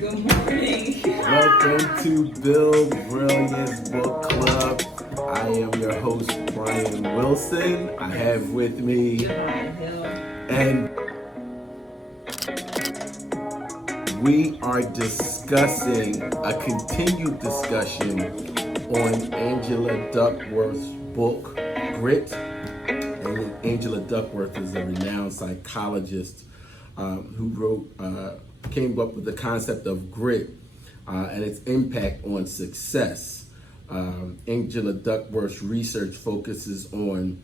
Good morning. Welcome to Build Brillance Book Club. I am your host, Brian Wilson. I have with me, and we are discussing a continued discussion on Angela Duckworth's book, Grit. And Angela Duckworth is a renowned psychologist who came up with the concept of grit and its impact on success. Angela Duckworth's research focuses on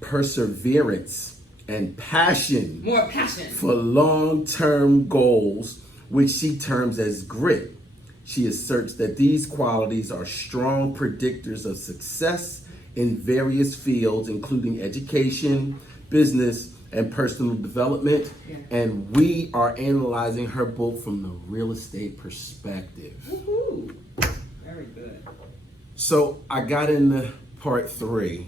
perseverance and passion. More passion. For long-term goals, which she terms as grit. She asserts that these qualities are strong predictors of success in various fields, including education, business, and personal development. Yeah. And we are analyzing her book from the real estate perspective. Woohoo! Very good. So I got into part three.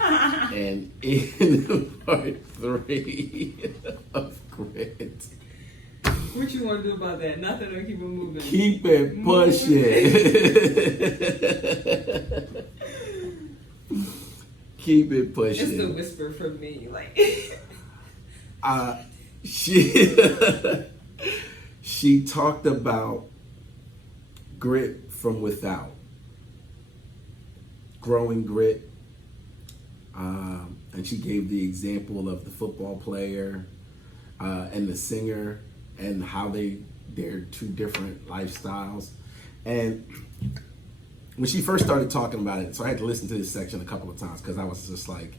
And in part three of Grit. What you want to do about that? Nothing, or keep it moving? Keep it pushing. Keep it pushing. It's the whisper from me, like. She talked about grit from without, growing grit, and she gave the example of the football player and the singer, and how they're two different lifestyles. And when she first started talking about it, so I had to listen to this section a couple of times because I was just like,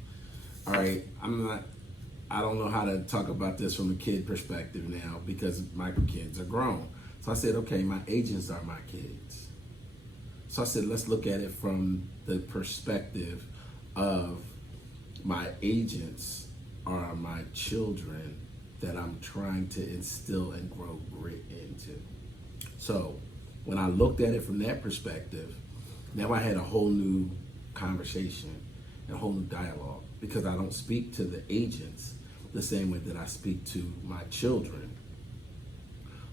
all right, I don't know how to talk about this from a kid perspective now because my kids are grown. So I said, okay, my agents are my kids. So I said, let's look at it from the perspective of my agents are my children that I'm trying to instill and grow grit into. So when I looked at it from that perspective, now I had a whole new conversation and a whole new dialogue because I don't speak to the agents the same way that I speak to my children.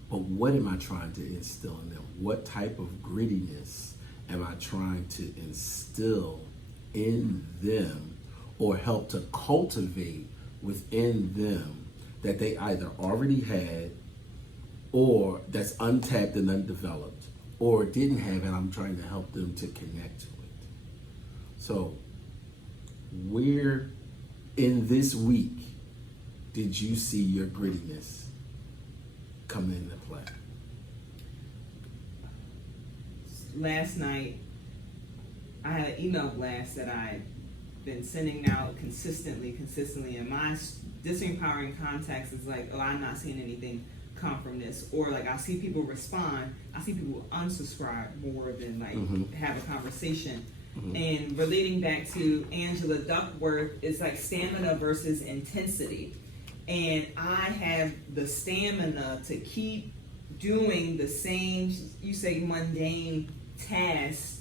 But what am I trying to instill in them? What type of grittiness am I trying to instill in them or help to cultivate within them that they either already had or that's untapped and undeveloped or didn't have, and I'm trying to help them to connect to it. So where in this week did you see your grittiness come into play? Last night, I had an email blast that I've been sending out consistently, and my disempowering context is like, oh, I'm not seeing anything come from this, or like I see people respond, I see people unsubscribe more than like have a conversation. And relating back to Angela Duckworth, it's like stamina versus intensity. And I have the stamina to keep doing the same, you say mundane tasks,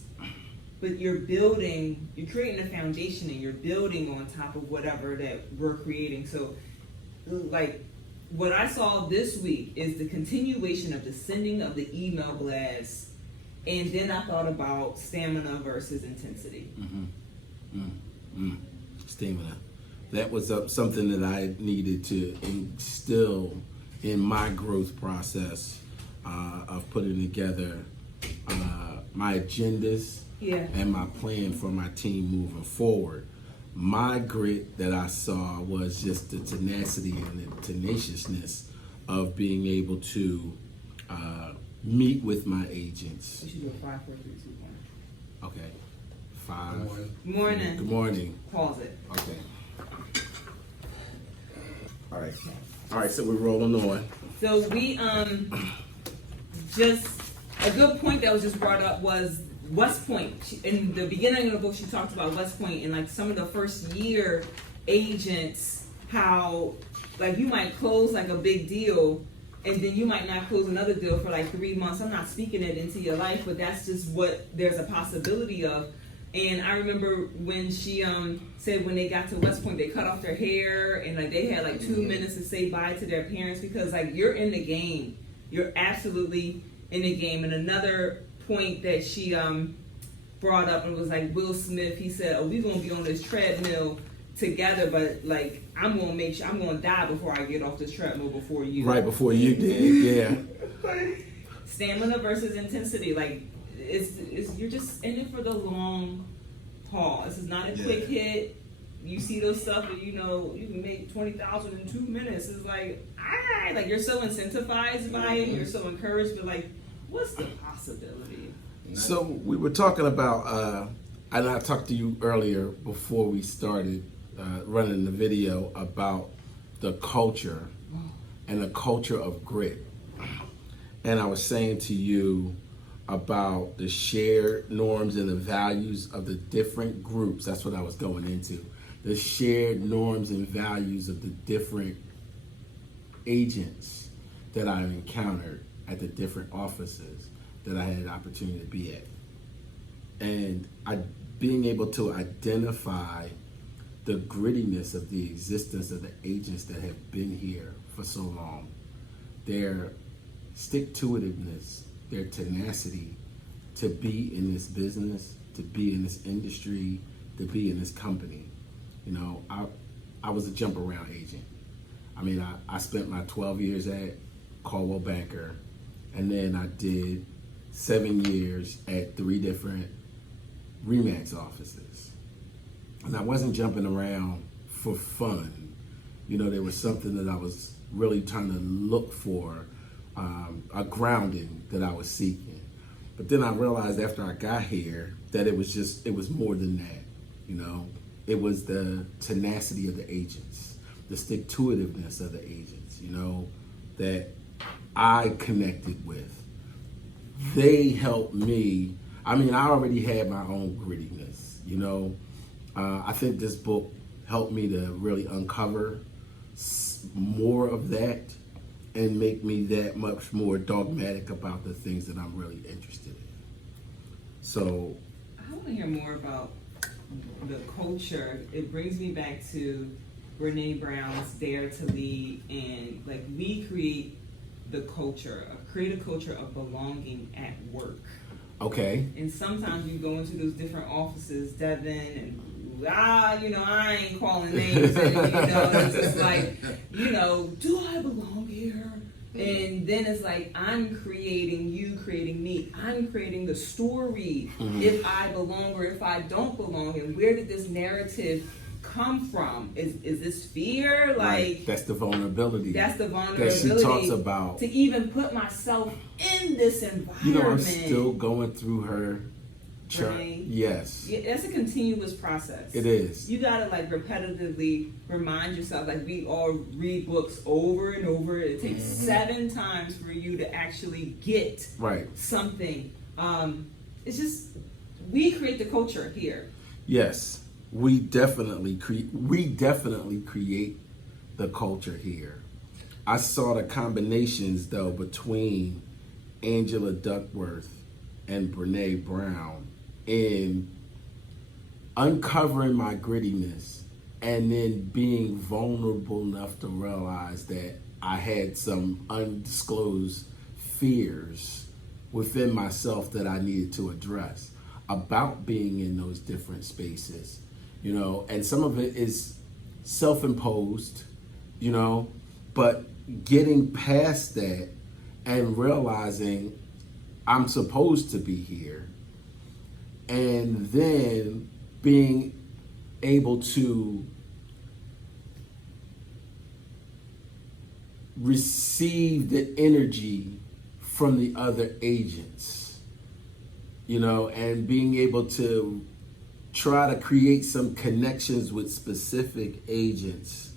but you're creating a foundation and you're building on top of whatever that we're creating. So like what I saw this week is the continuation of the sending of the email blasts, and then I thought about stamina versus intensity. Stamina. That was something that I needed to instill in my growth process of putting together my agendas and my plan for my team moving forward. My grit that I saw was just the tenacity and the tenaciousness of being able to meet with my agents. We should do a 5, 4, 3, 2, 1. Okay. 5. Morning. Good morning. Pause it. Okay. All right, so we're rolling on. So we just a good point that was just brought up was West Point. In the beginning of the book, she talked about West Point and like some of the first year agents, how like you might close like a big deal and then you might not close another deal for like 3 months. I'm not speaking it into your life, but that's just what there's a possibility of. And I remember when she said when they got to West Point, they cut off their hair and like they had like 2 minutes to say bye to their parents because like you're in the game. You're absolutely in the game. And another point that she brought up and was like Will Smith, he said, "Oh, we're gonna be on this treadmill together, but like I'm gonna make sure I'm gonna die before I get off this treadmill before you." Right before you did, yeah. Stamina versus intensity, like it's you're just in it for the long haul. This is not a quick hit. You see those stuff that you can make 20,000 in 2 minutes. It's like like you're so incentivized by it, you're so encouraged, but like, what's the possibility? So we were talking about, and I talked to you earlier before we started running the video about the culture and the culture of grit. And I was saying to you about the shared norms and the values of the different groups. That's what I was going into. The shared norms and values of the different agents that I've encountered at the different offices that I had an opportunity to be at. And being able to identify the grittiness of the existence of the agents that have been here for so long, their stick-to-itiveness, their tenacity to be in this business, to be in this industry, to be in this company. I was a jump around agent. I mean, I spent my 12 years at Caldwell Banker, and then I did 7 years at 3 different RE/MAX offices. And I wasn't jumping around for fun. There was something that I was really trying to look for, a grounding that I was seeking. But then I realized after I got here that it was more than that. It was the tenacity of the agents, the stick-to-itiveness of the agents, that I connected with. They helped me. I mean, I already had my own grittiness, I think this book helped me to really uncover more of that and make me that much more dogmatic about the things that I'm really interested in. So I want to hear more about the culture. It brings me back to Brene Brown's Dare to Lead, and like we create a culture of belonging at work. Okay. And sometimes you go into those different offices, Devin, and I ain't calling names, and it's just like, do I belong here? And then it's like, I'm creating you, creating me. I'm creating the story, if I belong or if I don't belong, and where did this narrative come from? Is this fear? Like, right. That's the vulnerability. That's the vulnerability that she talks about. To even put myself in this environment. I'm still going through her chart. Right? Yes. Yeah, that's a continuous process. It is. You gotta like repetitively remind yourself. Like we all read books over and over. It takes 7 times for you to actually get something. It's just we create the culture here. Yes. We definitely create the culture here. I saw the combinations though between Angela Duckworth and Brene Brown in uncovering my grittiness and then being vulnerable enough to realize that I had some undisclosed fears within myself that I needed to address about being in those different spaces. And some of it is self-imposed, but getting past that and realizing I'm supposed to be here, and then being able to receive the energy from the other agents, and being able to try to create some connections with specific agents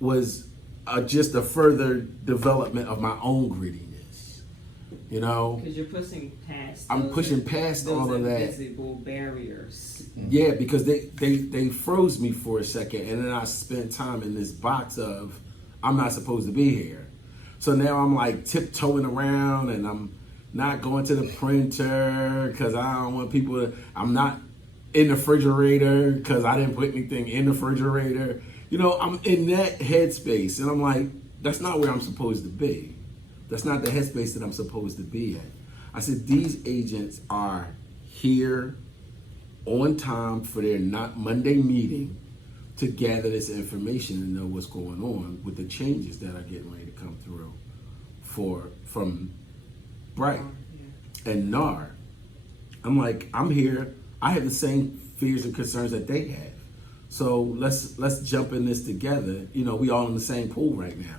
was just a further development of my own grittiness. Because you're pushing past. I'm pushing past those all of that. Invisible barriers. Yeah, because they froze me for a second, and then I spent time in this box of I'm not supposed to be here. So now I'm like tiptoeing around, and I'm not going to the printer because I don't want people to, I'm not in the refrigerator because I didn't put anything in the refrigerator. You know, I'm in that headspace, and I'm like, that's not where I'm supposed to be. That's not the headspace that I'm supposed to be at. I said, these agents are here on time for their not Monday meeting to gather this information and know what's going on with the changes that are getting ready to come through from Bright and NAR. I'm like, I'm here. I have the same fears and concerns that they have. So let's jump in this together. You know, we all in the same pool right now.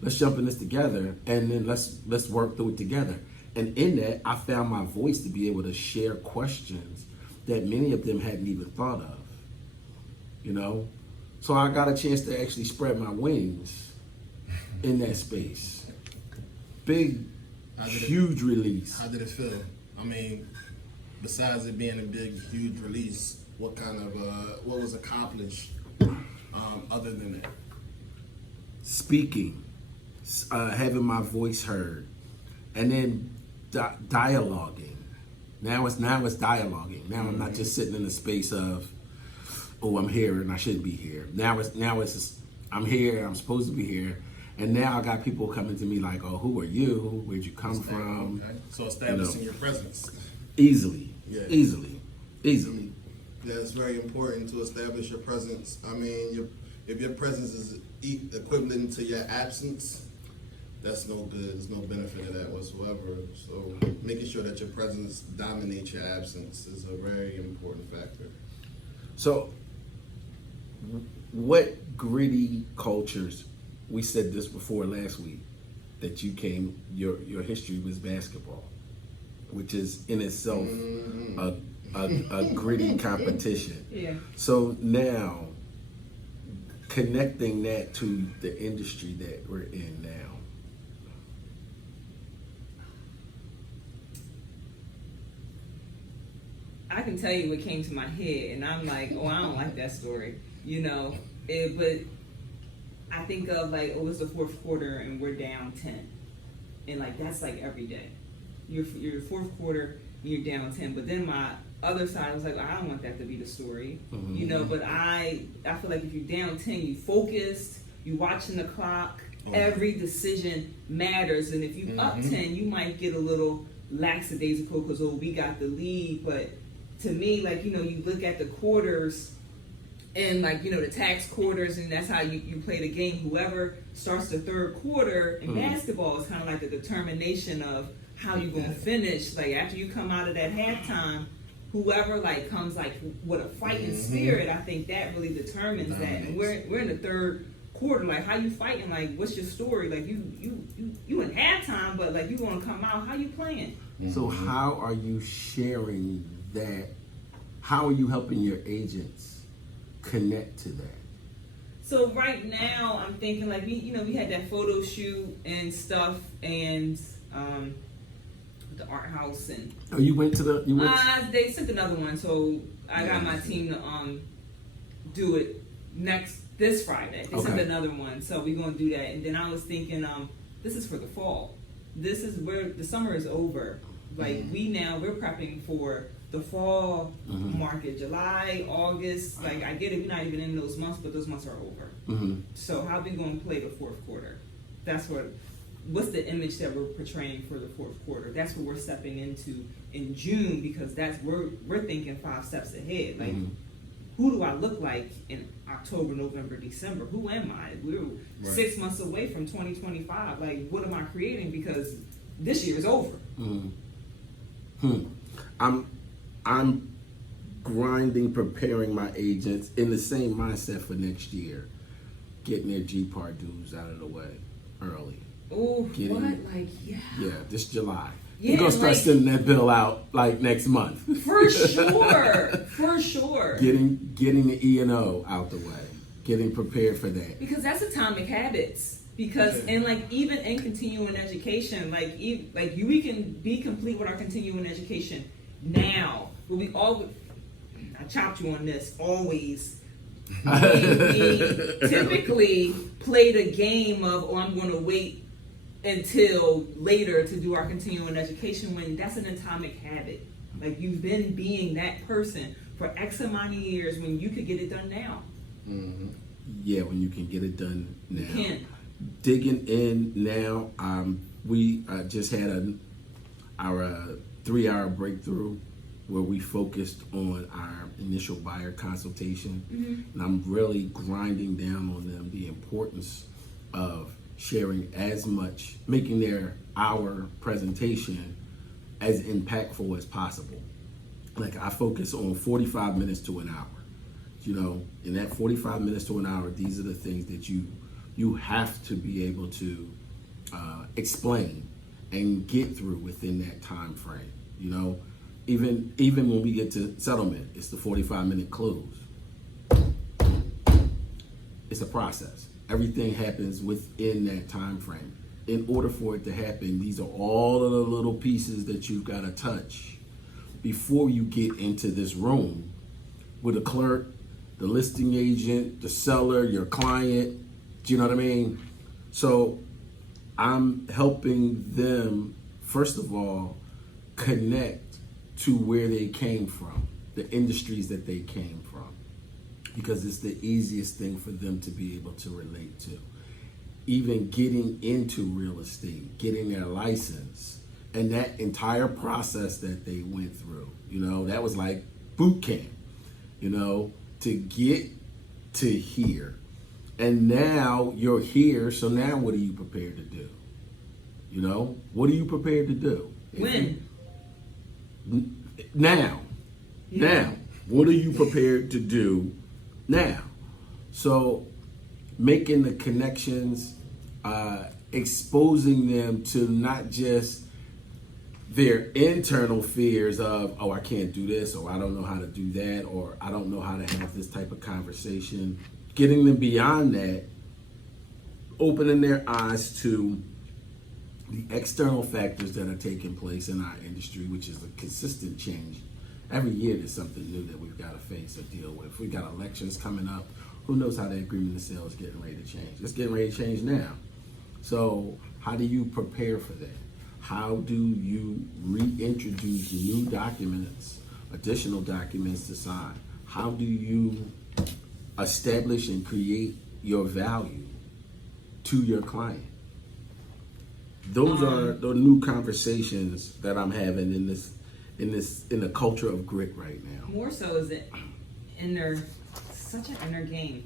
Let's jump in this together, and then let's work through it together. And in that, I found my voice to be able to share questions that many of them hadn't even thought of. You know, so I got a chance to actually spread my wings in that space. Big, huge release. How did it feel? I mean, besides it being a big, huge release, what kind of what was accomplished other than that? Speaking, having my voice heard, and then dialoguing. Now it's dialoguing. Now I'm not just sitting in the space of, oh, I'm here and I shouldn't be here. Now it's just, I'm here, I'm supposed to be here. And now I got people coming to me like, oh, who are you? Where'd you come from? Okay. So establishing your presence. Easily. Yeah, it's very important to establish your presence. I mean, if your presence is equivalent to your absence, that's no good. There's no benefit of that whatsoever. So making sure that your presence dominates your absence is a very important factor. So what gritty cultures, we said this before last week, that you came, your history was basketball, which is in itself a gritty competition. Yeah. So now, connecting that to the industry that we're in now. I can tell you what came to my head, and I'm like, oh, I don't like that story, you know. But I think of like, oh, it's the fourth quarter and we're down 10, and like that's like every day. Your fourth quarter, you're down 10. But then my other side was like, I don't want that to be the story, you know. But I feel like if you're down 10, you focused, you watching the clock. Every decision matters, and if you up 10, you might get a little lackadaisical because we got the lead, but to me, like, you know, you look at the quarters and like, you know, the tax quarters, and that's how you play the game. Whoever starts the third quarter in basketball is kind of like the determination of how you're going to finish. Like after you come out of that halftime, whoever like comes like with a fighting spirit, I think that really determines that. And we're in the third quarter, like how you fighting, like what's your story? Like you in halftime, but like you want to come out, how you playing? So how are you sharing that? How are you helping your agents connect to that? So right now I'm thinking like we had that photo shoot and stuff, and the art house, and you went to they sent another one, so I got my team to do it this Friday. They sent another one, so we're gonna do that. And then I was thinking this is for the fall. This is where the summer is over. Like we're prepping for the fall market, July, August. Like I get it, we're not even in those months, but those months are over. So how we going to play the fourth quarter? That's what's the image that we're portraying for the fourth quarter? That's what we're stepping into in June, because we're thinking 5 steps ahead. Like who do I look like in October, November, December? Who am I? We're 6 months away from 2025. Like what am I creating? Because this year is over. I'm grinding, preparing my agents in the same mindset for next year, getting their GPAR dues out of the way early. Oh, what? Like, yeah. Yeah, this July. Yeah, we're gonna start sending that bill out like next month. For sure, for sure. Getting the E&O out the way, getting prepared for that. Because that's atomic habits. Because and like even in continuing education, we can be complete with our continuing education now. But we all, I chopped you on this. Always, we typically play the game of, I'm going to wait until later to do our continuing education, when that's an atomic habit. Like, you've been being that person for X amount of years when you could get it done now. Mm-hmm. Yeah, when you can get it done now. You can. Digging in now, we just had our 3-hour breakthrough where we focused on our initial buyer consultation. Mm-hmm. And I'm really grinding down on them the importance of sharing as much, making our presentation as impactful as possible. Like, I focus on 45 minutes to an hour. You know, in that 45 minutes to an hour, these are the things that you have to be able to explain and get through within that time frame. You know, even when we get to settlement, it's the 45-minute close. It's a process. Everything happens within that time frame. In order for it to happen, these are all of the little pieces that you've got to touch before you get into this room with a clerk, the listing agent, the seller, your client. Do you know what I mean? So I'm helping them, first of all, connect to where they came from, the industries that they came from, because it's the easiest thing for them to be able to relate to. Even getting into real estate, getting their license, and that entire process that they went through, you know, that was like boot camp, you know, to get to here. And now you're here, so now what are you prepared to do? You know, what are you prepared to do? When? Now. Yeah. Now. What are you prepared to do now? So making the connections, exposing them to not just their internal fears of, oh, I can't do this, or I don't know how to do that, or I don't know how to have this type of conversation. Getting them beyond that, opening their eyes to the external factors that are taking place in our industry, which is a consistent change. Every year there's something new that we've got to face or deal with. We've got elections coming up. Who knows how the agreement of sale is getting ready to change? It's getting ready to change now. So how do you prepare for that? How do you reintroduce new documents, additional documents to sign? How do you establish and create your value to your client? Those are the new conversations that I'm having in the culture of grit right now. More so is it such an inner game,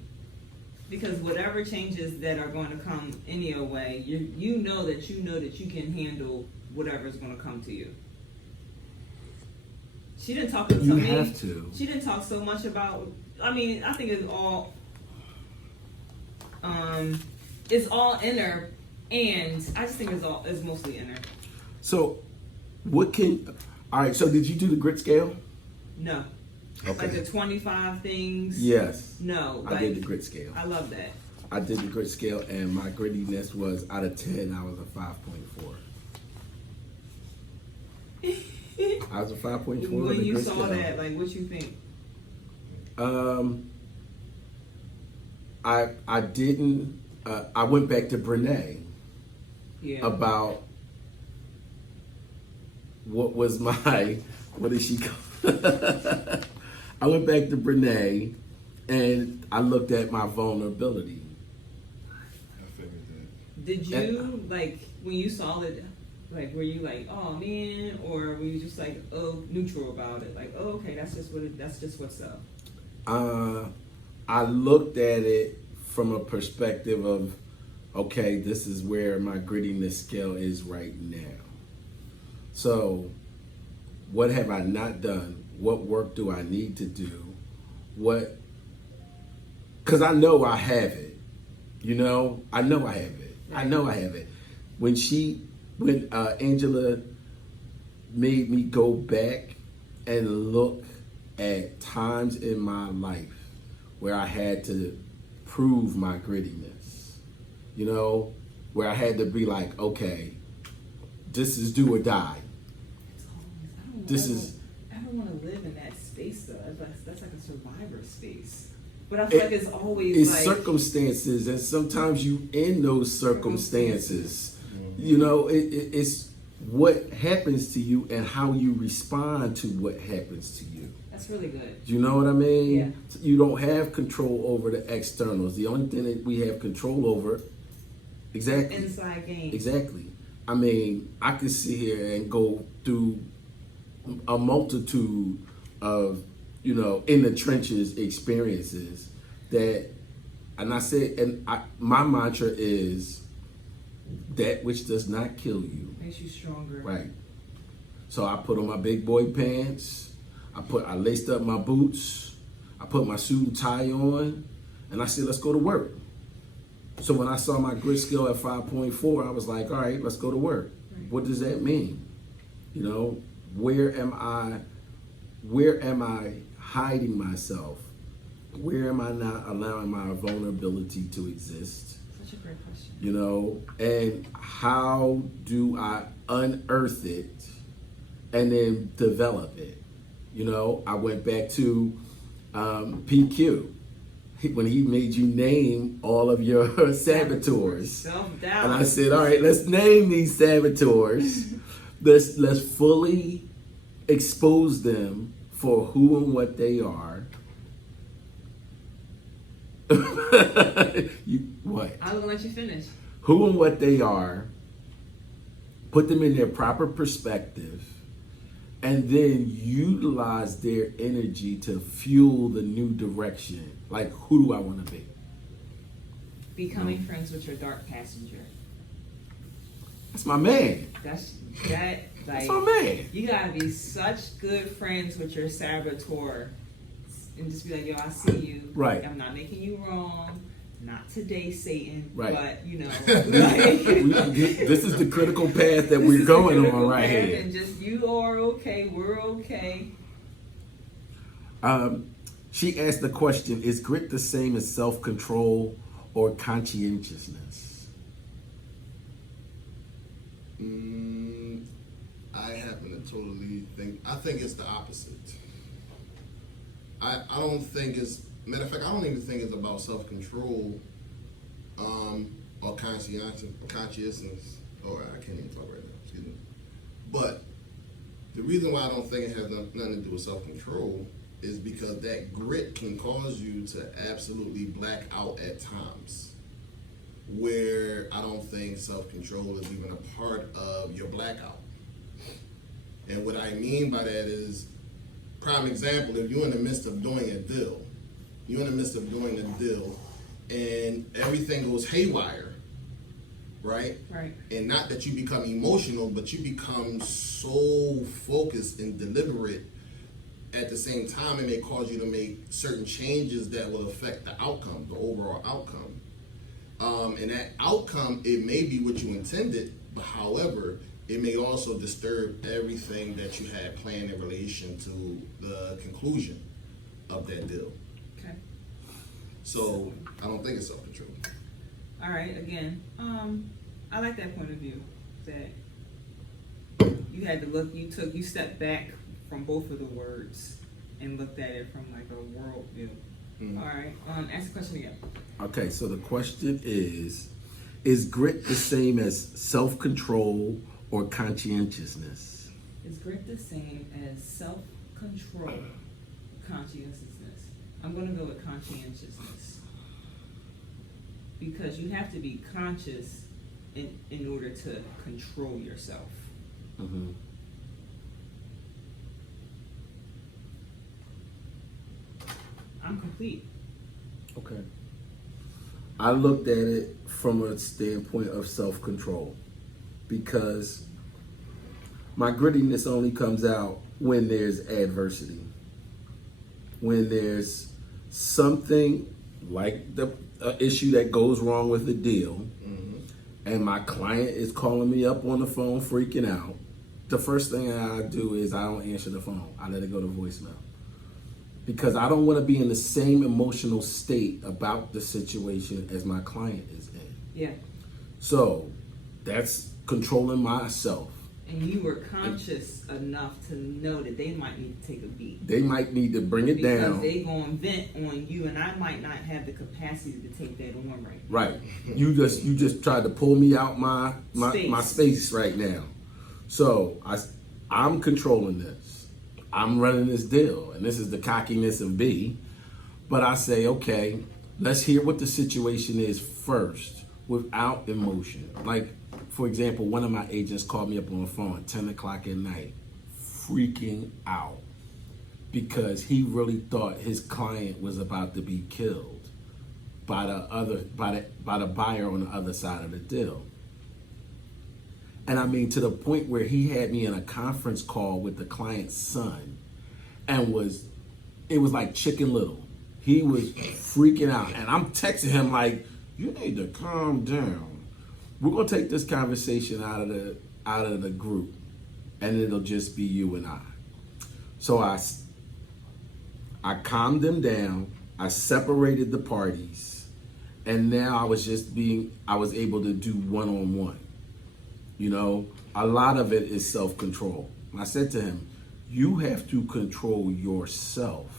because whatever changes that are going to come any way, you know that you can handle whatever's going to come to you. She didn't talk to me. You have to. She didn't talk so much about. I mean, I think it's all inner, and I just think it's mostly inner. So, all right, so did you do the grit scale? No. Okay. Like the 25 things? Yes. No. I did the grit scale. I love that. I did the grit scale, and my grittiness was, out of 10, I was a 5.4. I was a 5.4. When you saw that, like, what you think? I didn't, I went back to Brene about what did she call I went back to Brene and I looked at my vulnerability. I figured that. Did you, like, when you saw it, like, were you like, oh man, or were you just like, oh, neutral about it? Like, oh, okay, that's just what's up. I looked at it from a perspective of, okay, this is where my grittiness scale is right now. So, what have I not done? What work do I need to do? Because I know I have it. You know, I know I have it. I know I have it. When Angela made me go back and look at times in my life where I had to prove my grittiness, you know, where I had to be like, okay, this is do or die. I don't want to live in that space though. That's like a survivor space. But I feel like it's always it's circumstances, and sometimes you in those circumstances. You know, it's what happens to you and how you respond to what happens to you. That's really good. Do you know what I mean? Yeah. You don't have control over the externals. The only thing that we have control over, exactly. Inside game. Exactly. I mean, I could sit here and go through a multitude of, you know, in the trenches experiences that, and I said, my mantra is that which does not kill you Makes you stronger. right. So I put on my big boy pants. I laced up my boots. I put my suit and tie on, and I said, let's go to work. So when I saw my grit skill at 5.4, I was like, all right, let's go to work. Right. What does that mean? You know, where am I hiding myself? Where am I not allowing my vulnerability to exist? Such a great question. You know, and how do I unearth it and then develop it? You know, I went back to PQ when he made you name all of your saboteurs. Self-doubt. And I said, all right, let's name these saboteurs. let's fully expose them for who and what they are. What? I was gonna let you finish. Who and what they are, put them in their proper perspective, and then utilize their energy to fuel the new direction. Like, who do I want to be? Becoming friends with your dark passenger. That's my man. That's That's my man. You gotta be such good friends with your saboteur, and just be like, yo, I see you. Right. I'm not making you wrong. Not today, Satan. Right. But you know, like, This is the critical path that we're going on right here. And just you are okay. We're okay. She asked the question, is grit the same as self-control or conscientiousness? I happen to totally I think it's the opposite. I don't think it's, matter of fact, I don't even think it's about self-control or consciousness, or I can't even talk right now, excuse me. But the reason why I don't think it has nothing to do with self-control is because that grit can cause you to absolutely black out at times, where I don't think self-control is even a part of your blackout. And what I mean by that is, prime example, if you're in the midst of doing a deal, and everything goes haywire, right? Right. And not that you become emotional, but you become so focused and deliberate at the same time, it may cause you to make certain changes that will affect the outcome, the overall outcome. And that outcome, it may be what you intended, but however, it may also disturb everything that you had planned in relation to the conclusion of that deal. Okay. So I don't think it's self-control. All right. Again, I like that point of view. That you had to look. You stepped back from both of the words and looked at it from like a world view. Mm-hmm. All right. Ask the question again. Okay. So the question is grit the same as self-control or conscientiousness? Is grit the same as self-control, conscientiousness? I'm going to go with conscientiousness. Because you have to be conscious in order to control yourself. Mm-hmm. I'm complete. Okay. I looked at it from a standpoint of self-control, because my grittiness only comes out when there's adversity. When there's something like the issue that goes wrong with the deal, and my client is calling me up on the phone freaking out, the first thing I do is I don't answer the phone. I let it go to voicemail. Because I don't want to be in the same emotional state about the situation as my client is in. Yeah. So that's controlling myself. And you were conscious enough to know that they might need to take a beat. They might need to bring it because down. they gonna vent on you, and I might not have the capacity to take that on right now. Right. You just tried to pull me out my space right now. So I'm controlling this. I'm running this deal, and this is the cockiness of B. But I say, okay, let's hear what the situation is first, without emotion. Like, for example, one of my agents called me up on the phone at 10 o'clock at night, freaking out, because he really thought his client was about to be killed by the buyer on the other side of the deal. And I mean, to the point where he had me in a conference call with the client's son, and it was like Chicken Little. He was freaking out, and I'm texting him like, "You need to calm down. We're gonna take this conversation out of the group, and it'll just be you and I." So I calmed them down. I separated the parties, and now I was able to do one-on-one. You know, a lot of it is self-control. I said to him, you have to control yourself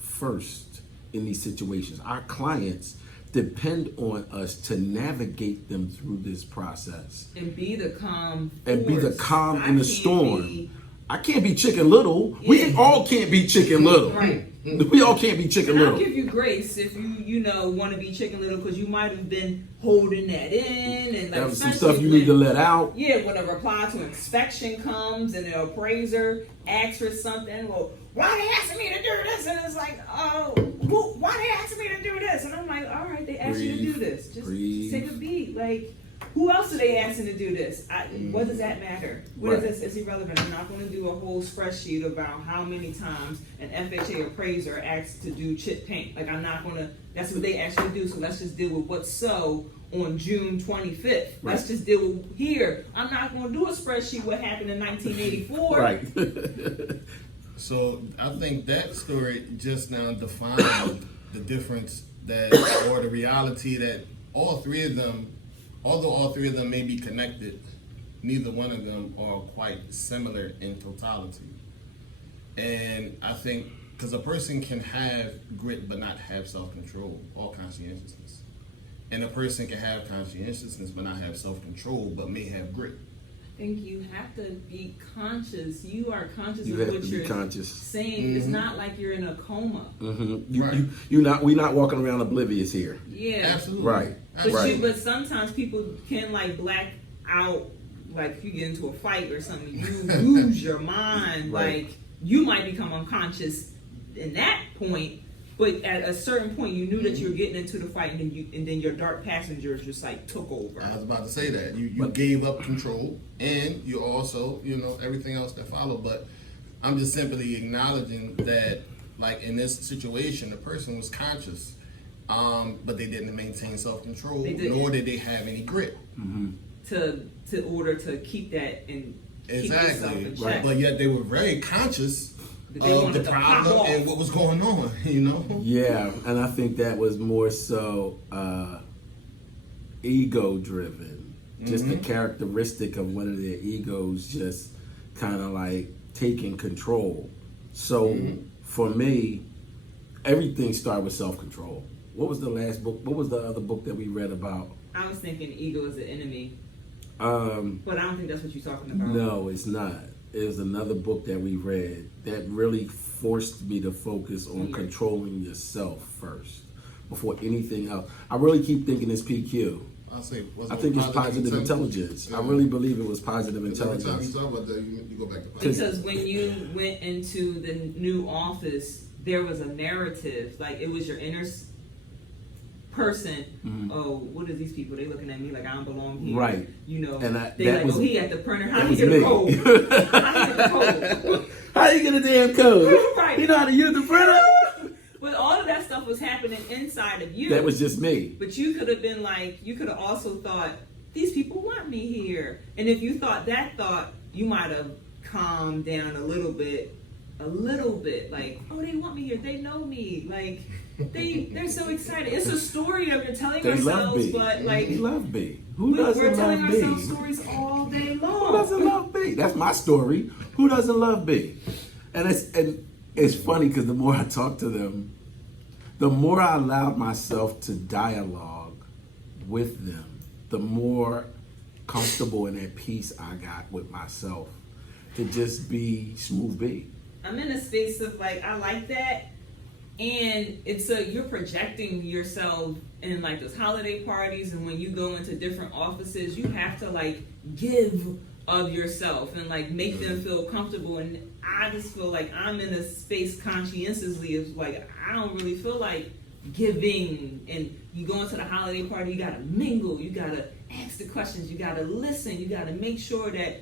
first in these situations. Our clients depend on us to navigate them through this process. And be the calm in the storm. I can't be Chicken Little. Yeah. We all can't be Chicken Little. Right. We all can't be Chicken Little. I'll give you grace if you want to be Chicken Little, because you might have been holding that in, and that was some stuff you need to let out. Yeah, when a reply to inspection comes and the appraiser asks for something, well, why they asking me to do this? And it's like, oh, why they asking me to do this? And I'm like, all right, they asked you to do this. Just take a beat. Like, who else are they asking to do this? What does that matter? What is this? It's irrelevant. I'm not going to do a whole spreadsheet about how many times an FHA appraiser asked to do chip paint. Like, I'm not going to. That's what they actually do. So let's just deal with what's so on June 25th. Right. Let's just deal with here. I'm not going to do a spreadsheet what happened in 1984. Right. So I think that story just now defined the difference or the reality that all three of them, although all three of them may be connected, neither one of them are quite similar in totality. And I think, because a person can have grit but not have self-control or conscientiousness. And a person can have conscientiousness but not have self-control but may have grit. I think you have to be conscious. You are conscious you of have what to you're be conscious. saying. Mm-hmm. It's not like you're in a coma. Mm-hmm. We're not walking around oblivious here. Yeah. Absolutely. Right. But sometimes people can like black out, like if you get into a fight or something, you lose your mind. Right. Like you might become unconscious in that point, but at a certain point you knew that you were getting into the fight, and then your dark passengers just like took over. I was about to say that. You gave up control, and you also, everything else that followed. But I'm just simply acknowledging that, like in this situation, the person was conscious, but they didn't maintain self-control, nor did they have any grit. Mm-hmm. To order to keep that and keep yourself in check. Right. But yet they were very conscious of the problem and what was going on, Yeah, and I think that was more so ego-driven. Just the characteristic of one of their egos just kind of like taking control. So for me, everything started with self-control. What was the last book? What was the other book that we read about? I was thinking ego is the enemy. But I don't think that's what you're talking about. No, it's not. It was another book that we read that really forced me to focus on controlling yourself first before anything else. I really keep thinking it's PQ. I think it's positive intelligence. Yeah. I really believe it was positive intelligence. Every time you talk about that, you go back to positive. Because when you went into the new office, there was a narrative. Like, it was your inner person. Oh, what are these people? They looking at me like I don't belong here. Right. And they like, he at the printer. How he get a code? How you get a damn code? Right. You know how to use the printer? But all of that stuff was happening inside of you. That was just me. But you could have been like, you could have also thought, these people want me here. And if you thought that thought, you might have calmed down a little bit a little bit like, oh, they want me here, they know me, like they're so excited. It's a story that we're telling They love ourselves, B. but like They love B. Who doesn't we're love telling B? ourselves stories all day long. Who doesn't love B? That's my story. Who doesn't love B? And it's funny because the more I talk to them, the more I allowed myself to dialogue with them, the more comfortable and at peace I got with myself to just be smooth B. I'm in a space of like, I like that. And it's you're projecting yourself in like those holiday parties, and when you go into different offices, you have to like give of yourself and like make them feel comfortable. And I just feel like I'm in a space conscientiously of like, I don't really feel like giving. And you go into the holiday party, you gotta mingle, you gotta ask the questions, you gotta listen, you gotta make sure that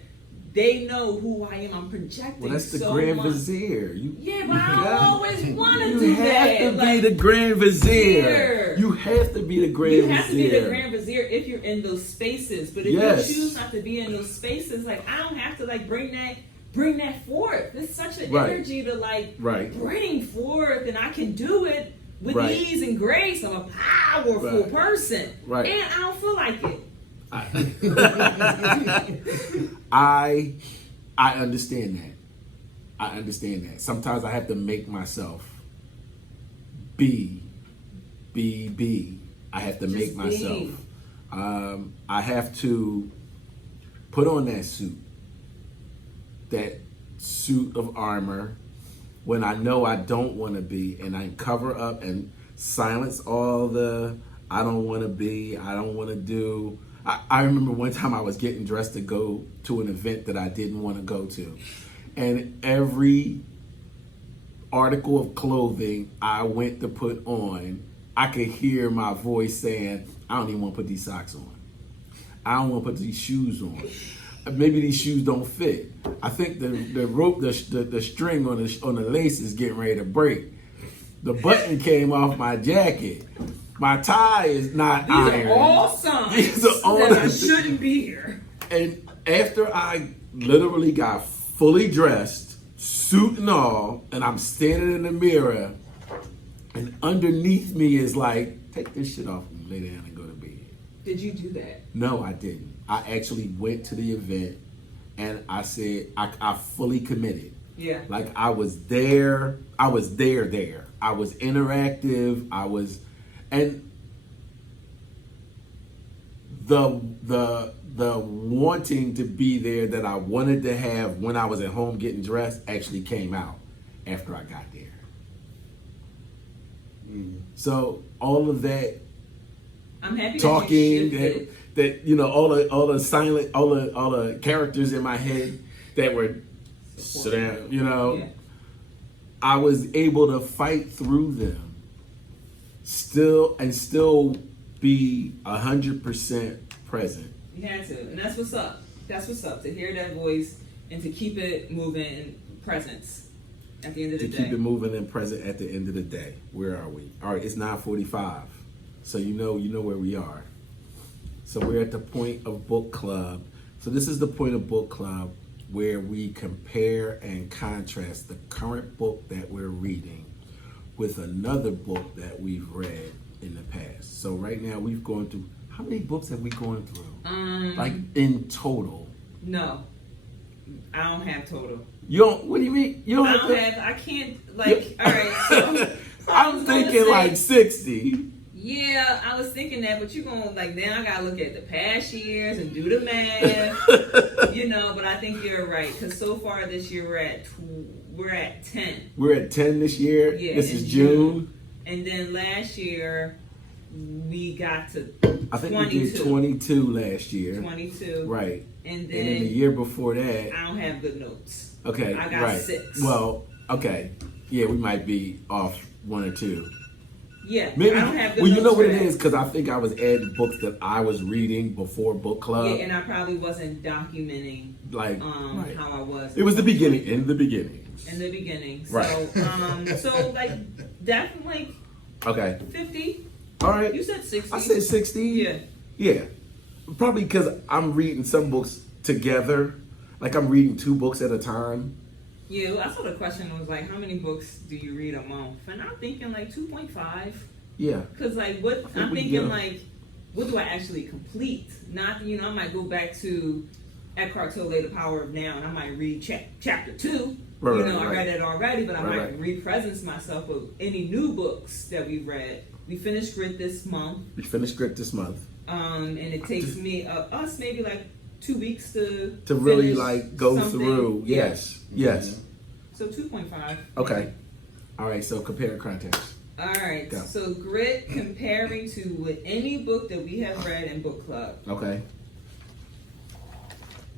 they know who I am. I'm projecting. Well, that's the so Grand much. Vizier. Yeah, but I don't always want to do You that. have to Like, be the Grand Vizier. here. You have to be the Grand you Vizier. have to be the Grand Vizier if you're in those spaces. But if Yes. you choose not to be in those spaces, like I don't have to like bring that forth. It's such an Right. energy to like Right. bring forth, and I can do it with Right. ease and grace. I'm a powerful Right. person, Right. and I don't feel like it. I understand that. I understand that. Sometimes I have to make myself be. I have to Just make myself. be. I have to put on that suit of armor when I know I don't want to be, and I cover up and silence all the I don't want to be, I don't want to do. I remember one time I was getting dressed to go to an event that I didn't want to go to. And every article of clothing I went to put on, I could hear my voice saying, I don't even want to put these socks on. I don't want to put these shoes on. Maybe these shoes don't fit. I think the rope, the string on the lace is getting ready to break. The button came off my jacket. My tie is not ironed. These are all signs These are all that I shouldn't be here. And after I literally got fully dressed, suit and all, and I'm standing in the mirror, and underneath me is like, take this shit off and lay down and go to bed. Did you do that? No, I didn't. I actually went to the event and I said, I fully committed. Yeah. Like I was there. I was there. I was interactive. And the wanting to be there that I wanted to have when I was at home getting dressed actually came out after I got there. So all of that I'm happy talking, that you shifted. that you know, all the characters in my head that were sit down, you know, Yeah. I was able to fight through them, still be 100% present. You had to, and that's what's up. That's what's up, to hear that voice and to keep it moving in presence at the end of the To day. keep it moving and present at the end of the day. Where are we? All right, it's 9:45, so you know where we are. So we're at the point of book club. So this is the point of book club where we compare and contrast the current book that we're reading with another book that we've read in the past. So right now we've gone through, how many books have we gone through? Like in total? No, I don't have total. You don't, what do you mean? You don't I have don't to, have, I can't, like, all right, so I I'm was gonna thinking say- like 60. Yeah, I was thinking that, but you're going to, like, then I got to look at the past years and do the math, you know, but I think you're right, because so far this year we're at 10. We're at 10 this year. Yeah, This is in June. And then last year, we got to I think 22. we did 22 last year. 22. Right. And And then the then year before that. I don't have good notes. Okay. I got right. 6. Well, okay. Yeah, we might be off 1 or 2. Yeah, Maybe. I don't have good Well, you notes know what for it that. is? Because I think I was adding books that I was reading before book club. Yeah, and I probably wasn't documenting Like, right. how I was. It was the beginning. In the beginning. In the beginning. Right. So, so like definitely Okay. 50. All right. You said 60. I said 60. Yeah. Yeah. Probably because I'm reading some books together. Like I'm reading 2 books at a time. Yeah, well, I saw the question was like, how many books do you read a month? And I'm thinking like 2.5. Yeah. Because like what I'm we thinking do. like, what do I actually complete? Not I might go back to Eckhart Tolle, The Power of Now, and I might read chapter 2. Right, I right. read it already, but I might Right. re-presence myself with any new books that we've read. We finished Grit this month, We finished Grit this month. and it takes me us maybe like 2 weeks to really finish like go something. through. Yeah. Yes. Yes. So 2.5. Okay. All right. So compare context. All right. Go. So Grit comparing to with any book that we have read in book club. Okay.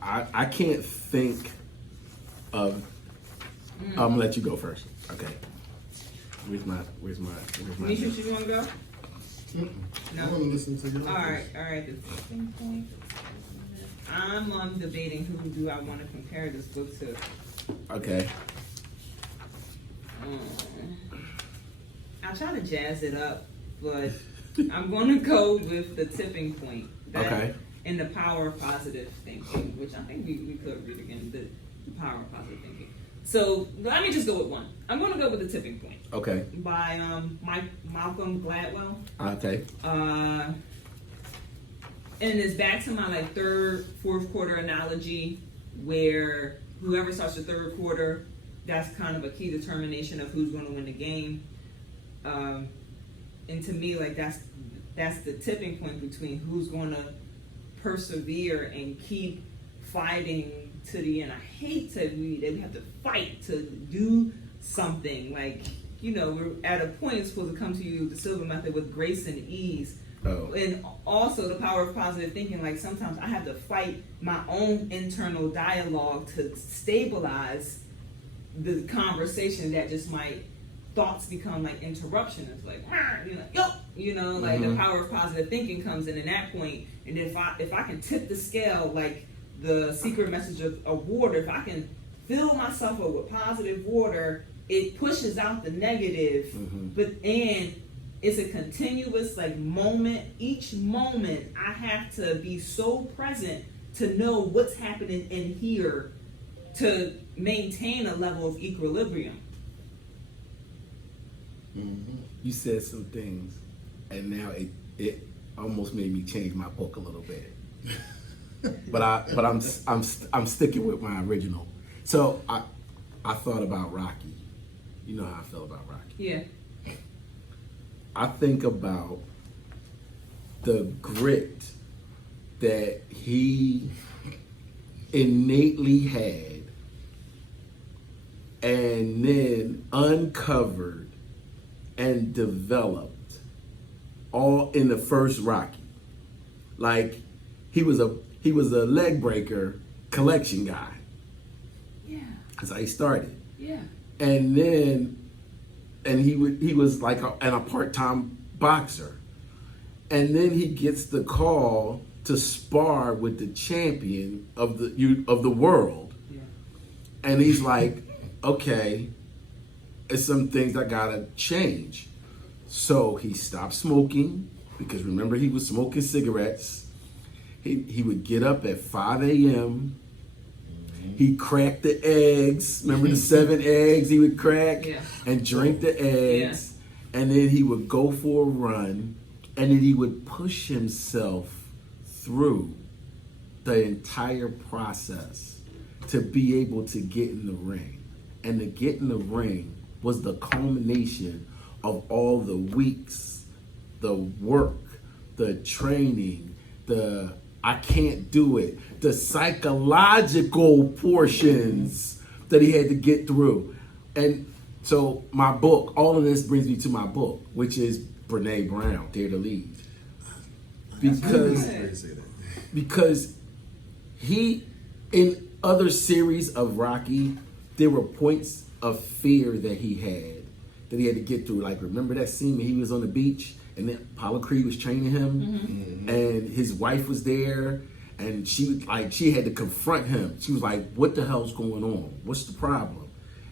I can't think of. I'm gonna let you go first. Okay. Where's my Nisha, you want to go? I want to listen to you. All right. The tipping point. I'm debating who do I want to compare this book to. Okay. I try to jazz it up, but I'm going to go with the tipping point. Okay. And the power of positive thinking, which I think we could read again. The power of positive thinking. So let me just go with one. I'm going to go with the tipping point Okay. by Malcolm Gladwell. Okay. And it's back to my like fourth quarter analogy, where whoever starts the third quarter, that's kind of a key determination of who's going to win the game. And to me, like that's the tipping point between who's going to persevere and keep fighting to the end. I hate that we have to fight to do something. Like, we're at a point it's supposed to come to you the Silver Method with grace and ease. Oh. And also the power of positive thinking. Like sometimes I have to fight my own internal dialogue to stabilize the conversation that just might thoughts become like interruption. It's like, like the power of positive thinking comes in that point. And if I can tip the scale, like the secret message of water, if I can fill myself up with positive water, it pushes out the negative. And it's a continuous like moment. Each moment I have to be so present to know what's happening in here to maintain a level of equilibrium. You said some things, and now it almost made me change my book a little bit. but I'm sticking with my original. So I thought about Rocky. You know how I feel about Rocky. Yeah. I think about the grit that he innately had, and then uncovered and developed all in the first Rocky. Like he was a leg breaker collection guy. Yeah. That's how he started. Yeah. And then he was like a part-time boxer. And then he gets the call to spar with the champion of the world. Yeah. And he's like, okay, it's some things I gotta change. So he stopped smoking, because remember he was smoking cigarettes. He would get up at 5 a.m. He cracked the eggs. Remember the 7 eggs he would crack? Yeah. And drink the eggs. Yeah. And then he would go for a run. And then he would push himself through the entire process to be able to get in the ring. And to get in the ring was the culmination of all the weeks, the work, the training, the I can't do it, the psychological portions that he had to get through. And so my book, all of this brings me to my book, which is Brene Brown, Dare to Lead. Because he, in other series of Rocky, there were points of fear that he had to get through. Like, remember that scene when he was on the beach and then Apollo Creed was training him, and his wife was there, and she had to confront him. She was like, "What the hell's going on? What's the problem?"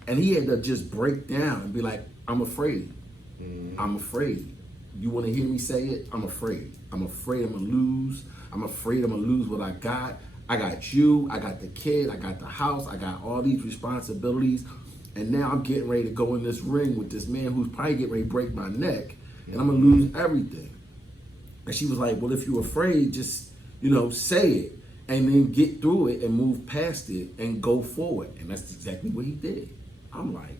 And he had to just break down and be like, "I'm afraid. I'm afraid. You want to hear me say it? I'm afraid. I'm afraid I'm gonna lose. I'm afraid I'm gonna lose what I got. I got you, I got the kid, I got the house, I got all these responsibilities, and now I'm getting ready to go in this ring with this man who's probably getting ready to break my neck, and I'm gonna lose everything. And she was like, well, if you're afraid, just, say it, and then get through it and move past it and go forward. And that's exactly what he did. I'm like,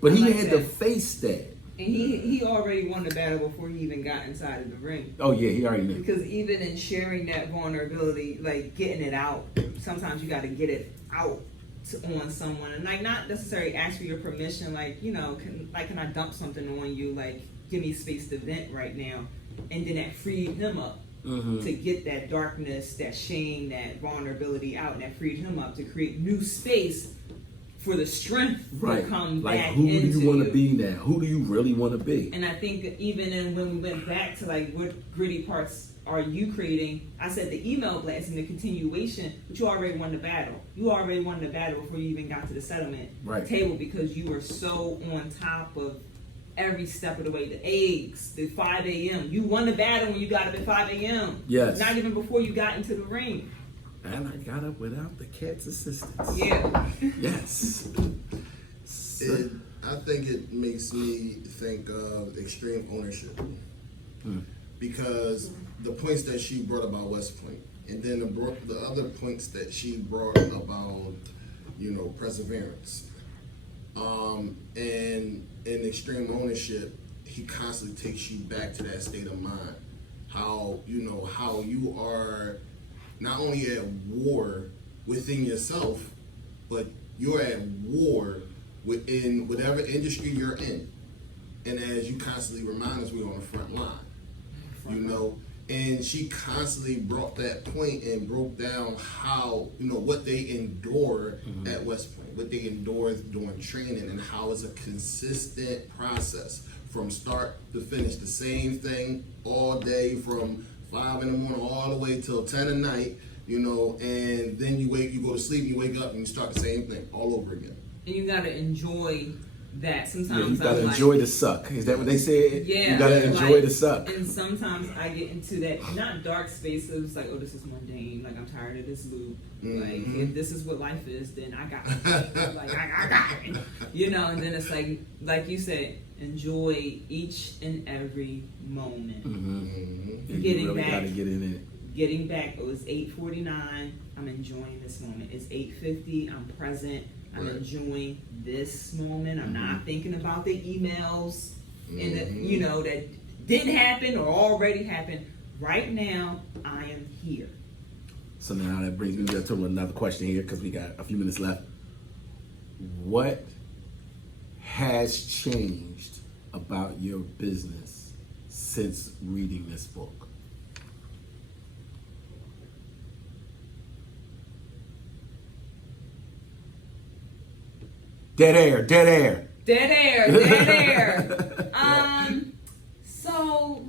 but he had to face that. And he already won the battle before he even got inside of the ring. Oh yeah, he already knew. Because even in sharing that vulnerability, like getting it out, sometimes you got to get it out on someone, and like not necessarily ask for your permission. Like can I dump something on you? Like give me space to vent right now, and then that freed him up to get that darkness, that shame, that vulnerability out, and that freed him up to create new space for the strength to come back who into do you want to be now? Who do you really want to be? And I think even when we went back to like what gritty parts are you creating, I said the email blast and the continuation, but you already won the battle. You already won the battle before you even got to the settlement table because you were so on top of every step of the way. The eggs, the 5 a.m. You won the battle when you got up at 5 a.m. Yes. Not even before you got into the ring. And I got up without the cat's assistance. Yeah. Yes. I think it makes me think of extreme ownership. Because the points that she brought about West Point, and then the other points that she brought about, perseverance. And in extreme ownership, he constantly takes you back to that state of mind. How you are not only at war within yourself, but you're at war within whatever industry you're in. And as you constantly remind us, we're on the front line, and she constantly brought that point and broke down how, what they endure at West Point, what they endure during training, and how it's a consistent process from start to finish. The same thing all day from 5 in the morning all the way till 10 at night, and then you go to sleep, you wake up, and you start the same thing all over again. And you gotta enjoy that. Sometimes you gotta enjoy the suck. Is that what they said? Yeah. You gotta enjoy the suck. And sometimes I get into that not dark space of like, oh, this is mundane. Like I'm tired of this loop. Like if this is what life is, then I got it. Like I got it. And then it's like you said, enjoy each and every moment. You really gotta get in it. Getting back, it was 8:49. I'm enjoying this moment. It's 8:50. I'm present. I'm enjoying this moment. I'm not thinking about the emails and that didn't happen or already happened. Right now, I am here. So now that brings me to another question here because we got a few minutes left. What has changed about your business since reading this book? Dead air. So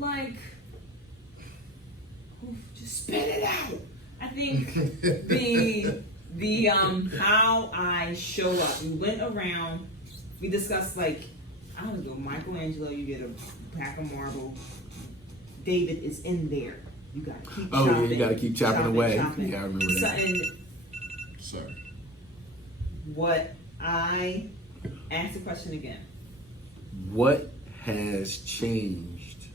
just spit it out. I think the how I show up. We went around. We discussed I don't know, Michelangelo. You get a pack of marble. David is in there. You gotta keep. Oh chopping, yeah, you gotta keep chopping away. Chopping. Yeah, I remember that. Sorry. What I ask the question again. What has changed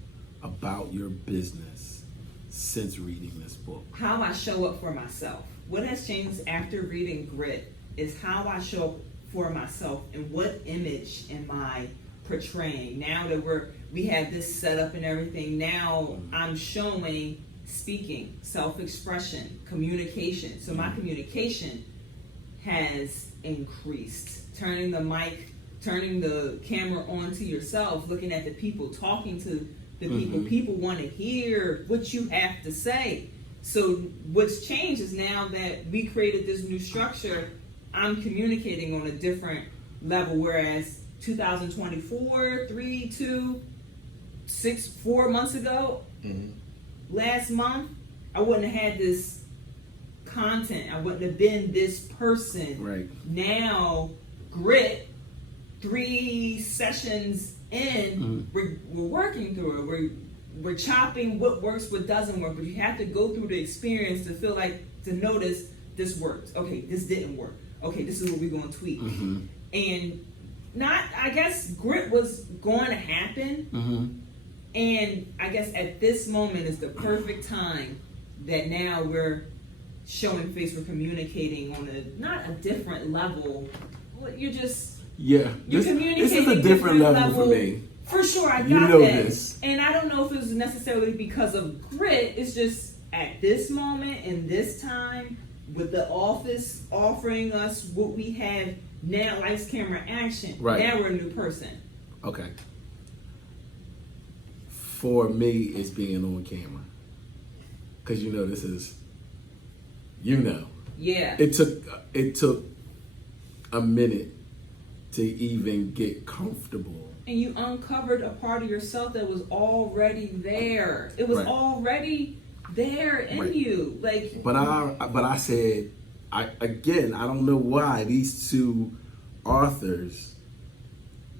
about your business since reading this book? How I show up for myself. What has changed after reading Grit is how I show up for myself and what image am I portraying. Now that we have this set up and everything, now I'm showing speaking, self-expression, communication. So my communication has increased. Turning the camera on to yourself, looking at the people, talking to the people. People want to hear what you have to say. So what's changed is now that we created this new structure, I'm communicating on a different level, whereas 2024, 3, 2, 6, 4 months ago, last month, I wouldn't have had this content. I wouldn't have been this person. Right. Now, Grit, 3 sessions in, we're working through it. we're chopping what works, what doesn't work, but you have to go through the experience to feel like, to notice this worked. Okay, this didn't work. Okay, this is what we're going to tweak. And I guess grit was going to happen. And I guess at this moment is the perfect time that now we're showing face, we're communicating on not a different level. You're just, you're communicating. This is a different level for me. For sure, I got that. This. And I don't know if it was necessarily because of grit. It's just at this moment in this time, with the office offering us what we have now, lights, camera, action. Right. Now we're a new person. Okay. For me, it's being on camera. Because this is, Yeah. It took a minute to even get comfortable. And you uncovered a part of yourself that was already there. It was already there in you. But I said, I don't know why these two authors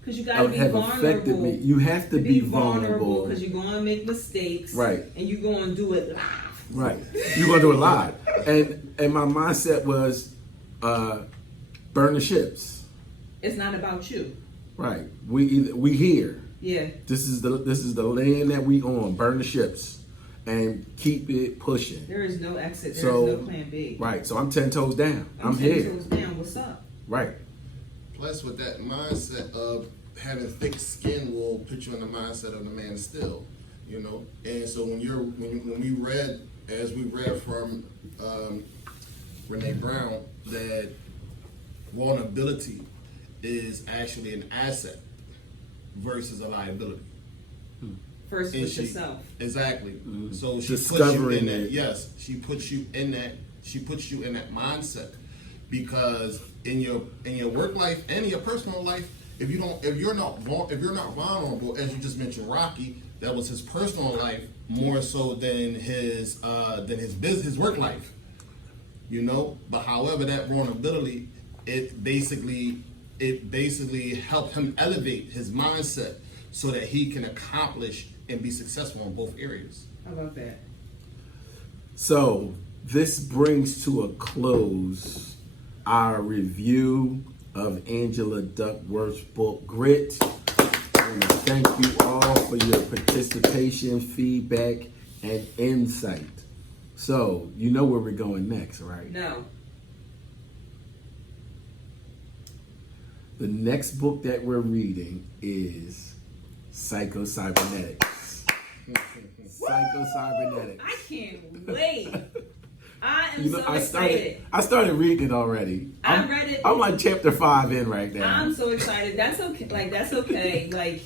because you gotta be have vulnerable. Affected me. You have to be vulnerable because you're gonna make mistakes. Right. And you're gonna do it live. Right. You're gonna do it live. And my mindset was burn the ships. It's not about you. Right. We here. Yeah. This is the land that we on. Burn the ships and keep it pushing. There is no exit. There is no plan B. Right. So I'm 10 toes down. I'm 10 here. toes down. What's up? Right. Plus, with that mindset of having thick skin will put you in the mindset of the man still, And so when we read, as we read from Renee Brown, that vulnerability is actually an asset versus a liability. First with yourself. Exactly. So she Discovering puts you in that. Yes, she puts you in that. She puts you in that mindset because in your work life and in your personal life, if you're not vulnerable, as you just mentioned, Rocky, that was his personal life more so than his his work life. But however, that vulnerability, it basically helped him elevate his mindset so that he can accomplish and be successful in both areas. I love that. So this brings to a close our review of Angela Duckworth's book, Grit. And thank you all for your participation, feedback, and insight. So, you know where we're going next, right? No. The next book that we're reading is Psycho-Cybernetics. Psycho-Cybernetics. I can't wait. I am so excited. I started reading it already. I read it. I'm like chapter 5 in right now. I'm so excited. That's okay. That's okay. Like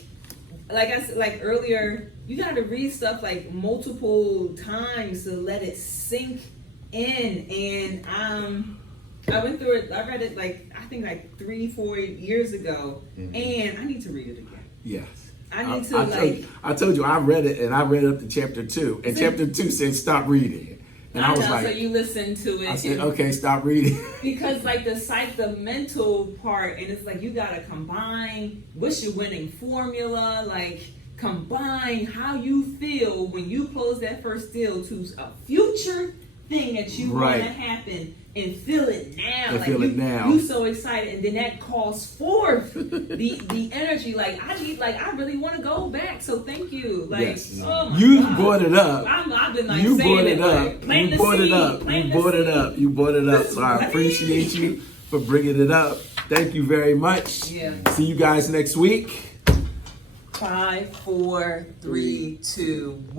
I said, like earlier, you got to read stuff like multiple times to let it sink in. And I went through it. I read it I think 3-4 years ago, and I need to read it again. Yes. I need to I told you I read it, and I read up to chapter 2, and chapter 2 said stop reading it. And I was like, so you listen to it. I said, okay, stop reading. Because the mental part, and it's like you gotta combine what's your winning formula, combine how you feel when you close that first deal to a future thing that you want to happen, and feel it now. You so excited, and then that calls forth the energy. I really want to go back. So thank you. Yes. Oh my you God. Brought it up. I've been you saying brought it up. You brought it up. You brought it up. So I appreciate you for bringing it up. Thank you very much. Yeah. See you guys next week. 5, 4, 3, 2.